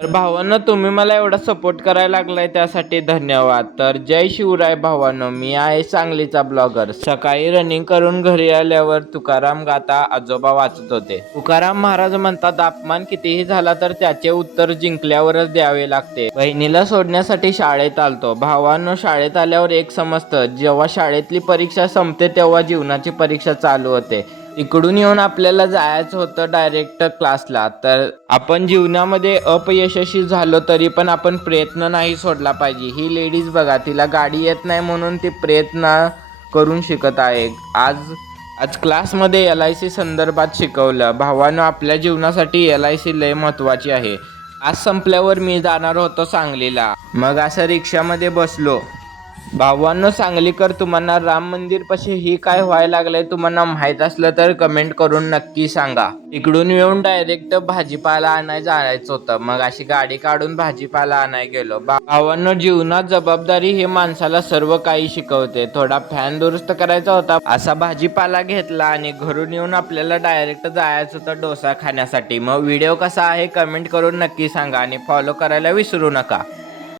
तर भावांनो, तुम्ही मला एवढा सपोर्ट करायला लागलाय त्यासाठी धन्यवाद. तर जय शिवराय भावांनो, मी आहे सांगलीचा ब्लॉगर. सकाळी रनिंग करून घरी आल्यावर तुकाराम गाथा आजोबा वाचत होते. तुकाराम महाराज म्हणतात, अपमान कितीही झाला तर त्याचे उत्तर जिंकल्यावरच द्यावे लागते. बहिणीला सोडण्यासाठी शाळेत आलतो. भावांनो, शाळेत आल्यावर एक समजतं, जेव्हा शाळेतली परीक्षा संपते तेव्हा जीवनाची परीक्षा चालू होते. इकडून येऊन आपल्याला जायचं होतं डायरेक्ट क्लासला. तर आपण जीवनामध्ये अपयशस्वी झालो तरी पण आपण प्रयत्न नाही सोडला पाहिजे. ही लेडीज बघा, तिला गाडी येत नाही म्हणून ती प्रयत्न करून शिकत आहे. आज आज क्लासमध्ये LIC संदर्भात शिकवलं. भावानं, आपल्या जीवनासाठी LIC लय महत्त्वाची आहे. आज संपल्यावर मी जाणार होतो सांगलीला. मग असं रिक्षामध्ये बसलो. भावांनो, सांगलीकर, तुम्हाला राम मंदिर पाशी ही काय व्हायला लागलंय तुम्हाला माहित असलं तर कमेंट करून नक्की सांगा. इकडून येऊन डायरेक्ट भाजीपाला आणायला जायचं होतं. मग अशी गाडी काढून भाजीपाला आणायला गेलो. भावांनो, जीवनात जबाबदारी हे माणसाला सर्व काही शिकवते. थोडा फॅन दुरुस्त करायचा होता, असा भाजीपाला घेतला आणि घरून येऊन आपल्याला डायरेक्ट जायचं होतं डोसा खाण्यासाठी. मग व्हिडिओ कसा आहे कमेंट करून नक्की सांगा आणि फॉलो करायला विसरू नका.